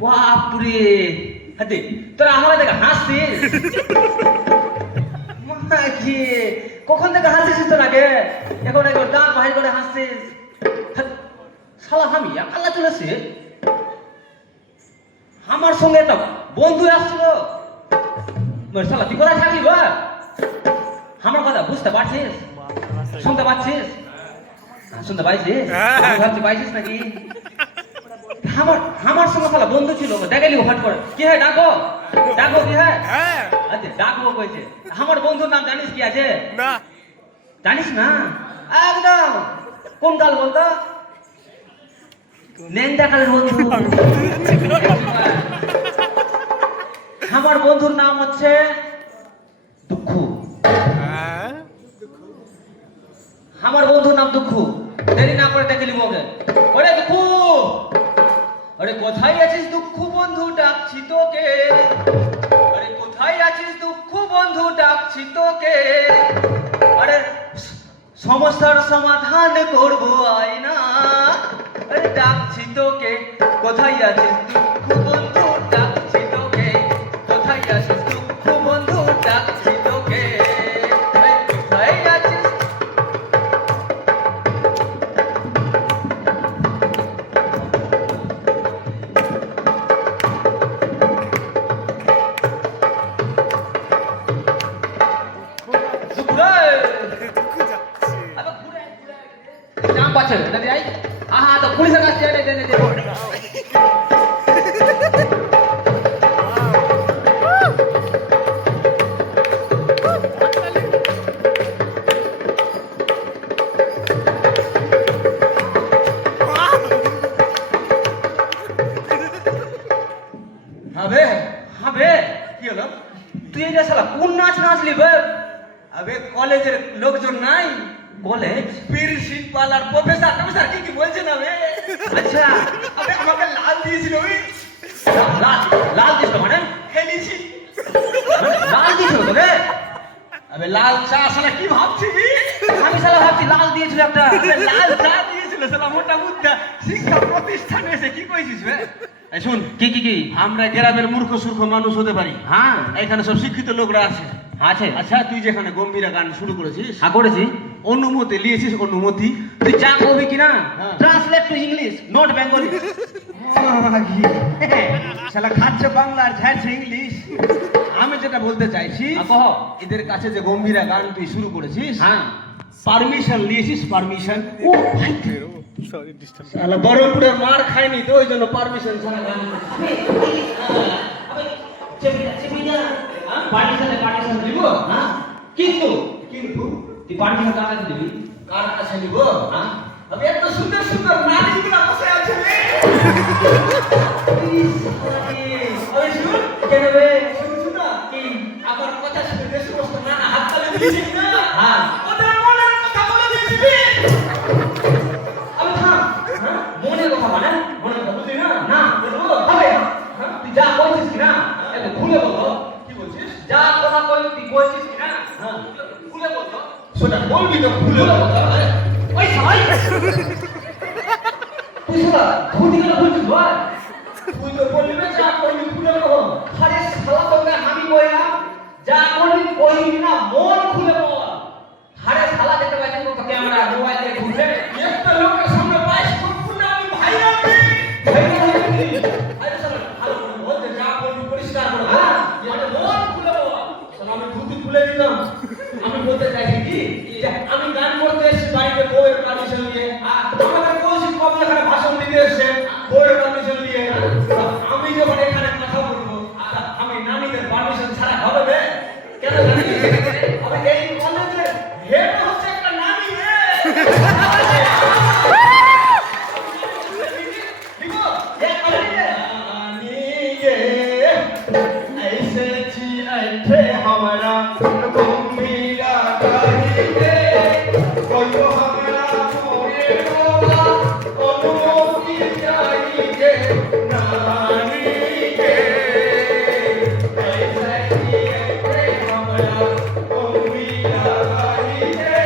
বাপরে হাতে তোরা আমার দেখে হাসছিস কি কখন থেকে হাসছিস তোর আগে এখন একবার দাঁত বাহির করে হাসছিস শালা আমি একালা চলেছে আমার সঙ্গে একটা বন্ধু আসছিল শালা তুই কোথায় থাকলি বা আমার কথা বুঝতে পারছিস শুনতে পাচ্ছিস শুনতে পাইছিস ভাবছি পাইছিস নাকি আমার সঙ্গে শালা বন্ধু ছিল দেখালি হট করে কি হয় ডাকো ডাকো কি হয় আচ্ছা ডাকবো কইছে আমার বন্ধুর নাম জানিস কি আছে না জানিস না একদম কোন কাল বলতো নেন্দা কালের বন্ধু আমার বন্ধুর নাম হচ্ছে দুঃখ আমার বন্ধুর নাম দুঃখ দেরি না করে ডেকে নিব ওকে ওরে দুঃখ আরে কোথায় আছিস দুঃখ বন্ধু ডাকছি তোকে আরে কোথায় আছিস দুঃখ বন্ধু ডাকছি তোকে আরে সমস্যার সমাধান করব আয়না আরে ডাকছি তোকে কোথায় আছিস দুঃখ বন্ধু ডাকছি তোকে কোথায় আছিস দুঃখ বন্ধু ডাকছি তোকে কোথায় আছিস তো পুলিশের কাছে হবে হবে কি হলো তুই এটা শালা কোন নাচ নাচলি বে আবে কলেজের লোকজন নাই কলেজ প্রিন্সিপাল আর প্রফেসর কি বলছে না বে আচ্ছা আবে আমাকে লাল দিয়েছিল ওই লাল দিয়েছিল মানে খেলিছি লাল দিয়েছিল তোকে আবে লাল চা শালা কি ভাবছিস আমি শালা ভাবছি লাল দিয়েছিল একটা লাল চা দিয়েছিল শালা মোটা মুদ্দা শিক্ষা প্রতিষ্ঠানে এসে কি কইছিস বে এই শুন কি আমরা গ্রামের মূর্খ সূর্খ মানুষ হতে পারি হ্যাঁ এখানে সব শিক্ষিত লোকরা আছে আছে আচ্ছা তুই যেখানে গম্ভীরা গান শুরু করেছিস হ্যাঁ করেছি অনুমতি নিয়েছিস অনুমতি তুই যা কবি কিনা translate to English not Bengali শালা খাচ্ছে বাংলা আর ঝাড়ছে ইংলিশ আমি যেটা বলতে চাইছি এদের কাছে যে গম্ভীরা গান তুই শুরু করেছিস হ্যাঁ পারমিশন নিয়েছিস পারমিশন ও ভাই সরি ডিস্টার্ব শালা বড়পুরের মার খাইনি তো ওই জন্য পারমিশন ছাড়া গান চেপিয়া পারমিশন দিব হ্যাঁ কিন্তু তুই পারমিশন কার কাছে দিবি কার কাছে দিব হ্যাঁ আবে এত সুন্দর সুন্দর নারীগুলো বসে আছে রে ওই শুন কেন বে শুন কি আমার কথা শুনে দেশ সমস্ত নানা হাত তালি দিছিস না হ্যাঁ ওদের মনের কথা বলে দিবি মনের কথা মানে মনের কথা বুঝলি না না বলবো হবে হ্যাঁ তুই যা বলছিস কিনা একটু খুলে বলো কি বলছিস যা কথা তুই বলছিস কিনা হ্যাঁ খুলে বলো সেটা বলবি তো খুলে বলো ওই সবাই তুই শালা ধুতি গেলে বলছিস ভাই তুই তো বলবি না যা করবি খুলে বলো আরে শালা তোকে আমি কইলাম যা করবি কইবি না মন খুলে বল আরে শালা দেখতে পাচ্ছিস তো ক্যামেরা মোবাইল দিয়ে ঘুরবে একটা লোকের সামনে পাইস আমি বলতে চাইছি কি আমি গান করতে এসেছি বাড়িতে বউয়ের পারমিশন নিয়ে আমাদের কৌশিক কবি এখানে ভাষণ দিতে এসছে বউয়ের পারমিশন নিয়ে আমি যখন এখানে কথা বলবো আমি নানিদের পারমিশন ছাড়া হবে কেন জানিস এই কলেজের হেড হচ্ছে একটা নানি हमारा गंभीरा गाइते कोई हमारा मोरे बोला अनुमति चाहिए नानी के ऐसे किए हमारा गंभीरा गाइते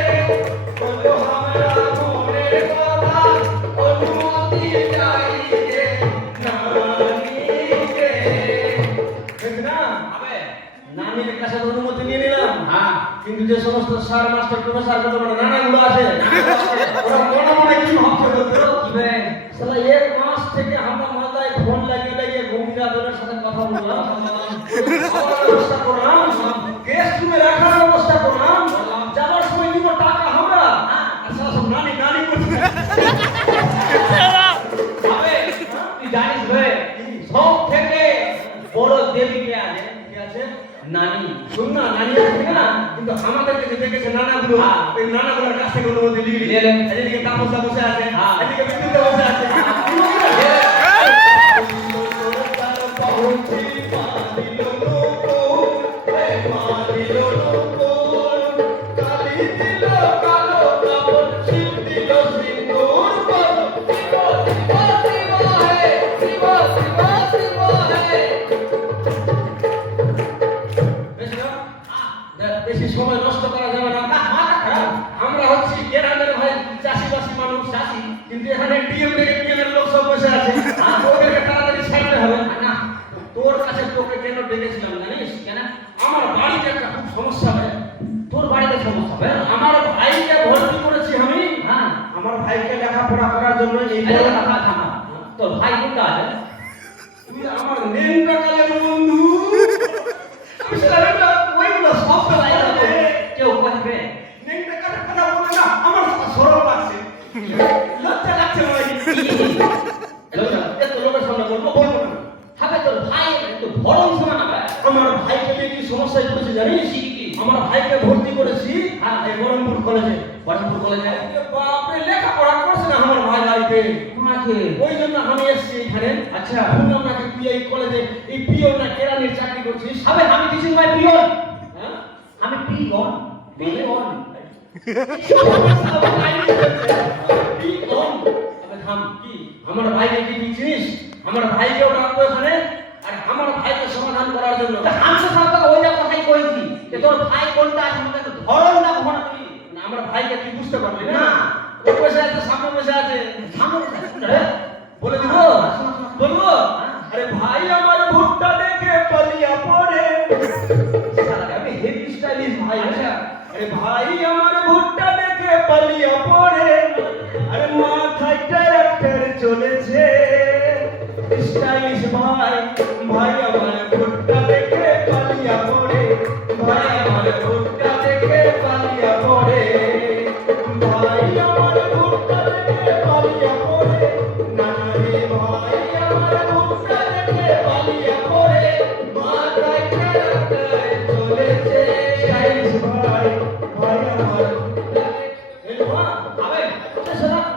कोई हमारा मोरे बोला अनुमति चाहिए नानी যে সমস্ত স্যার মাস্টার প্রফেসর তোমার নানাগুলো আছে ওরা মনে মনে কি ভাবছে বলতো কিবে শালা এক মাস থেকে আমরা মাথায় ফোন লাগিয়ে লাগিয়ে গঙ্গাধরের সাথে কথা বললাম খাওয়ার ব্যবস্থা করলাম গেস্ট রুমে রাখার ব্যবস্থা করলাম যাওয়ার সময় দিব টাকা আমরা আর শালা সব নানি নানি করছে তুই জানিস বে সব থেকে বড় দেবী কে আছে? কি আছে নানি। শুন না নানি আছে না কিন্তু আমাদেরকে যে দেখেছে নানাগুলো ওই নানাগুলোর কাছ থেকে অনুমতি নিয়ে নিলেন। এদিকে তাপসা বসে আছে হ্যাঁ। এদিকে বিদ্যুৎ বসে আছে বেশি সময় নষ্ট করা যাবে না আমরা হচ্ছি গ্রামের ভাই চাষিবাসী মানুষ চাষি কিন্তু এখানে ডিএম থেকে পিএমের লোক সব বসে আছে ওদেরকে তাড়াতাড়ি ছাড়তে হবে না তোর কাছে তোকে কেন ডেকেছিলাম জানিস কেন? আমার বাড়িতে একটা খুব সমস্যা হয় তোর বাড়িতে সমস্যা হবে? আমার ভাইকে ভর্তি করেছি আমি হ্যাঁ। আমার ভাইকে লেখাপড়া করার জন্য এই আরে কথা থামা। তোর ভাই কোনটা আছে? তুই আমার নেংটা কালের বন্ধু আমি সেটা ওইগুলো সব ফেলাই যাবে কেউ কইবে নেংটা কালের কথা বলে না আমার সরল লাগছে লজ্জা লাগছে ভাই এত লোকের সামনে বলবো না হবে তোর ভাই একটু ভরম সমান হবে। আমার ভাইকে নিয়ে কি সমস্যায় পড়েছে জানিস কি? আমার ভাইকে ভর্তি করেছি হ্যাঁ। এই বহরমপুর কলেজে বড়পুর কলেজে বাপরে লেখাপড়া করছে না আমার ভাই বাড়িতে মাকে ওই জন্য আমি এসেছি এখানে আচ্ছা। শুনলাম নাকি তুই এই কলেজে এই পিওন না কেরানির চাকরি করছিস হবে আমি কিছু ভাই পিয়ন। হ্যাঁ আমি পিয়ন পিয়ন। আমার ভাইকে কি তুই চিনিস আমার ভাইকেও ডাকবো এখানে আর আমার ভাইকে সমাধান করার জন্য আমি তো সব কথা ওইটা কথাই কইছি যে তোর ভাই কোনটা আছে আমাকে একটু ধরন না ঘোড়া তুই না, আমার ভাইকে তুই বুঝতে পারবি না না। ও বসে আছে সামনে বসে আছে সামনে বলে দিব বলবো আরে ভাই আমার ভুট্টা দেখে পালিয়া পড়ে আমি হেভি স্টাইলিশ ভাই আচ্ছা। আরে ভাই আমার ভুট্টা দেখে পালিয়া পড়ে আরে মাথায় ট্রাক্টর চলেছে স্টাইলিশ ভাই ভাই আমার ভুট্টা দেখে পালিয়া পড়ে ভাই আমার ভুট্টা দেখে পালিয়া পড়ে ভাই আমার ভুট্টা দেখে পালিয়া পড়ে নানি ভাই আমার ভুট্টা দেখে পালিয়া পড়ে মাথায় ট্রাক্টর চলেছে স্টাইলিশ ভাই ভাই আমার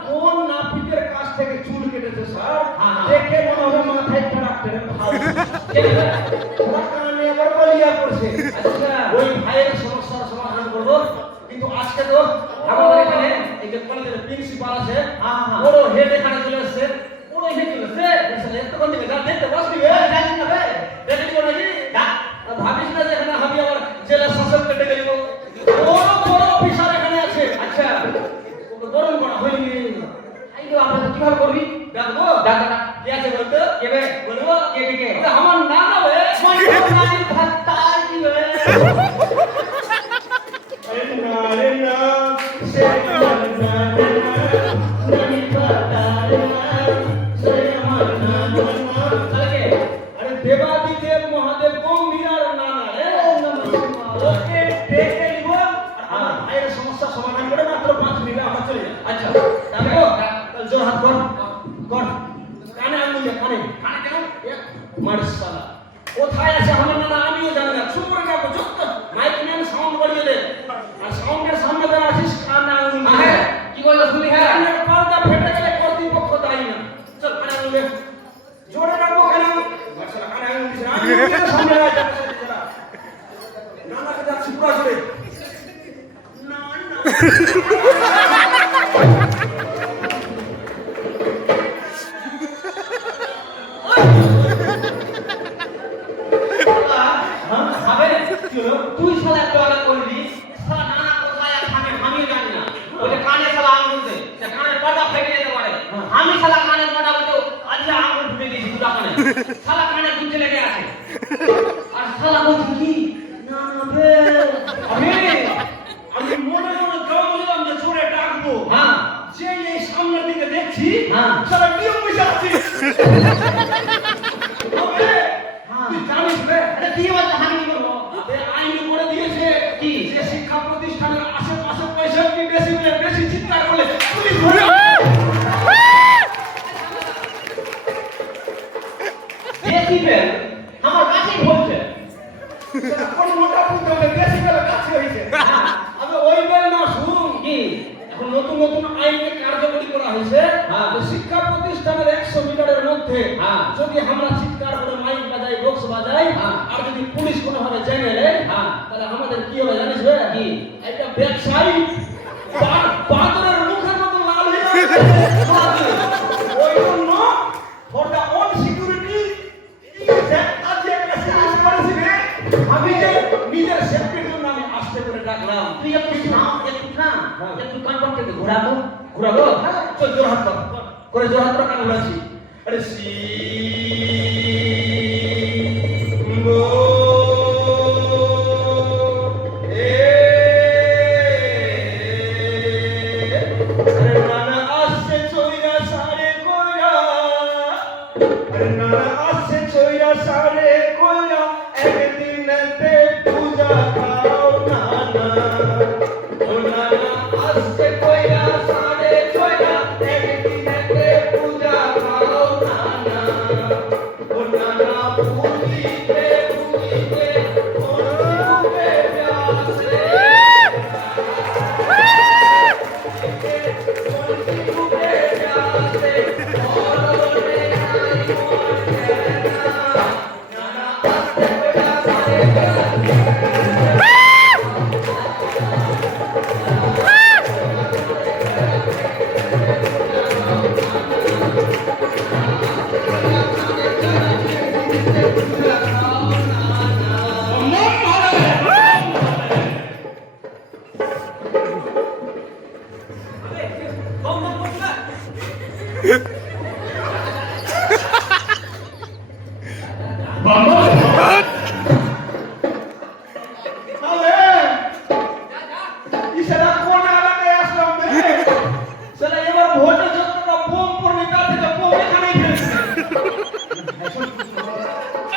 কোন নাপিতের কাছ থেকে চুল কেটেছে স্যার দেখে মনে হবে মাথায় ট্রাক্টরের ভাই কানে আবার বলিয়া করছে আচ্ছা। ওই ভাইয়ের সমস্যার সমাধান করবো কিন্তু আজকে তো আমাদের এখানে এই যে কলেজের প্রিন্সিপাল আছে বড় হেড এখানে চলে এসছে বড় হেড চলে এসছে এতক্ষণ থেকে যা দেখতে বসবি জানি না বে দেখে দিব নাকি ভাবিস না যে এখানে আমি আবার জেলা শাসক কেটে গেলিব বড় বড় অফিসার এখানে আছে আচ্ছা ওকে গরম করা হয়নি এই তো আমরা কিভাবে করবি ডাকবো ডাক ডাক কে আছে বলতো কে বে বলবো কে কে কে ওরে আমার নানা বে নানি ভাতার কি বে আরে না সে না নানি পাতার সে আমার নানা চলে আরে দেবাদিদেব মহাদেব গম্ভীর নানা রে ওকে ডেকে নিব আর আমার ভাইয়ের সমস্যা সমাধান করে মাত্র 5 মিনিটে আমরা চলে যাব আচ্ছা দেখো কাল জোর হাত কর কর কানে আঙুল দে কানে খানা কেন মারসালা কোথায় আছে আমার নানা আমিও জানি না চুপ করে যাবো যত মাইক ম্যান সাউন্ড বাড়িয়ে দে আর সাউন্ডের সামনে দাঁড়া আছিস কানে আঙুল দে হ্যাঁ কি বলছো শুনি হ্যাঁ কানের পর্দা ফেটে গেলে কর্তৃপক্ষ দায়ী না চল কানে আঙুল দে জোরে রাখবো কানে আঙুল মারসালা কানে আঙুল দিস আঙুল দিয়ে সামনে রাখ নানাকে যাচ্ছি পুরো জোরে না না হবে তুই শালা একটু আগে করবি শালা নানা কোথায় আছে আমিও জানি না ওই যে কানে শালা আঙুল দে সে কানের পর্দা ফেটে যেতে পারে আমি শালা কানে পর্দা করতে আজকে আঙুল ঢুকে দিয়েছি দুটা কানে শালা কানে দুধে লেগে আছে আর শালা বলছি কি না বে আমি ডেসিবেল আমার কাছেই বলছে কোন মোটা পুত্র ডেসিবেল কাছে হইছে আমি ওই বেল না শুনুন কি এখন নতুন নতুন আইনকে কার্যকরী করা হয়েছে যে শিক্ষা প্রতিষ্ঠানের 100 মিটারের মধ্যে যদি আমরা চিৎকার করে মাইক বাজাই বক্স বাজাই আর যদি পুলিশ কোনোভাবে জেনে নেয় তাহলে আমাদের কি হবে জানিস কি একটা ব্যবসায়ী বাদরের মুখের মতো লাল হয়ে যাবে ওই জন্য ফর দা ওন সিকিউরিটি আজ একটা সিরিজ করেছি রে আমি যে নিজের সেফটির জন্য আমি আস্তে করে ডাকলাম তুই একটু থাম একটু কান পাতে ঘোরাবো ঘুরাবো চল জোর হাত কর করে জোর হাত করে কান ঘুরাচ্ছি আরে সি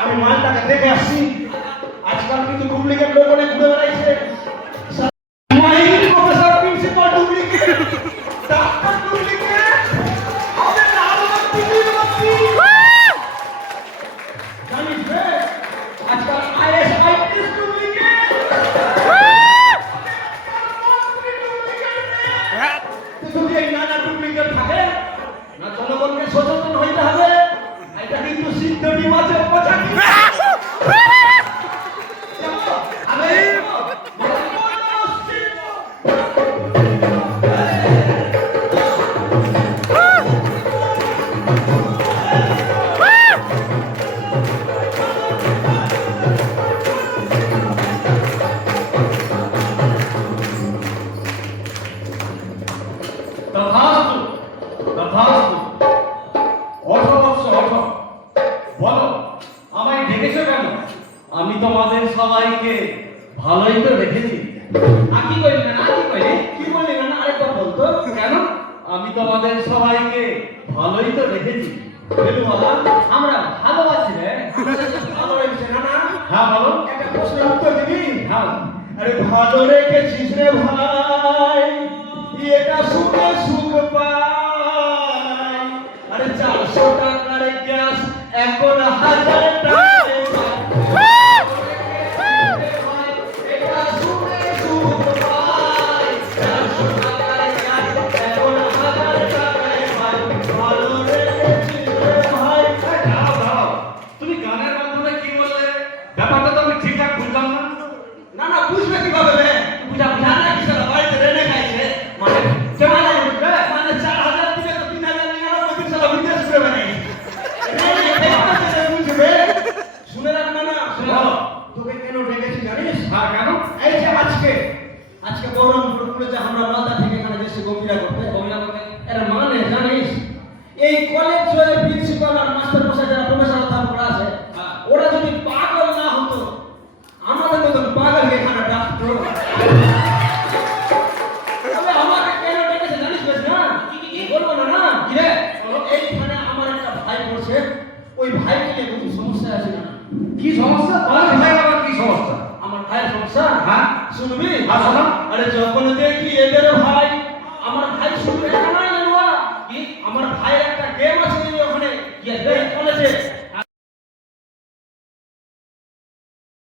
আমি মালটাকে দেখে আসছি আজকাল কিন্তু ডুপ্লিকেট লোক অনেক ঘুরে বেড়াইছে প্রফেসর প্রিন্সিপাল ডুপ্লিকেট ডাক্তার ডুপ্লিকেট হবে লাল বাতি নীল বাতি জানিস রে আজকাল আইএস আইপিএস ডুপ্লিকেট যদি এই নানা ডুপ্লিকেট থাকে না জনগণকে সচেতন হইতে হবে এটা কিন্তু সিদ্ধ নির্বাচন পচাকি আমি তোমাদের সবাইকে ভালোই তো দেখেছি কি কইলি না কি বললি না আরেকবার বলতো কেন আমি তোমাদের সবাইকে ভালোই তো দেখেছি বলু বাবা আমরা ভালোবাসি রে ভালো হয়েছে না না হ্যাঁ বলো একটা প্রশ্নের উত্তর দিবি হ্যাঁ আরে ভালো রেখেছিস রে ভাই এটা শুনে সুখ পাই আরে 400 টাকার গ্যাস এখন 1000 টাকা তুমি গানের মাধ্যমে কি বললে ব্যাপারটা তো আমি ঠিকঠাক বুঝলাম না না না বুঝবে কিভাবে রে বুঝা না না কি সারা বাড়িতে রেনে খাইছে মানে কেমন লাগে বুঝলে মানে 4000 থেকে তো 3099 দিন সারা বিদেশ ঘুরে বেড়াই বুঝবে শুনে রাখ না বলো। তোকে কেন ডেকেছি জানিস হ্যাঁ কেন এই যে আজকে বহরমপুরে যে আমরা মালদা থেকে এখানে এসে গম্ভীরা করতে এর মানে জানিস এই কলেজের প্রিন্সিপাল আর মাস্টার মশাই যারা প্রফেসর অধ্যাপকরা আছে ওরা যদি পাগল না হতো আমাদের মতন পাগল এখানে ডাকতো তবে আমাকে কেন ডেকেছে জানিস বেশ না কি বলবো না না কি রে এইখানে আমার একটা ভাই পড়ছে ওই ভাইকে নিয়ে খুব সমস্যা আছে না কি সমস্যা তোমার ভাই আবার কি সমস্যা আমার ভাইয়ের সমস্যা হ্যাঁ শুনবি হ্যাঁ শোনো আরে যখন দেখি এদের ভাই আমার ভাই শুনবে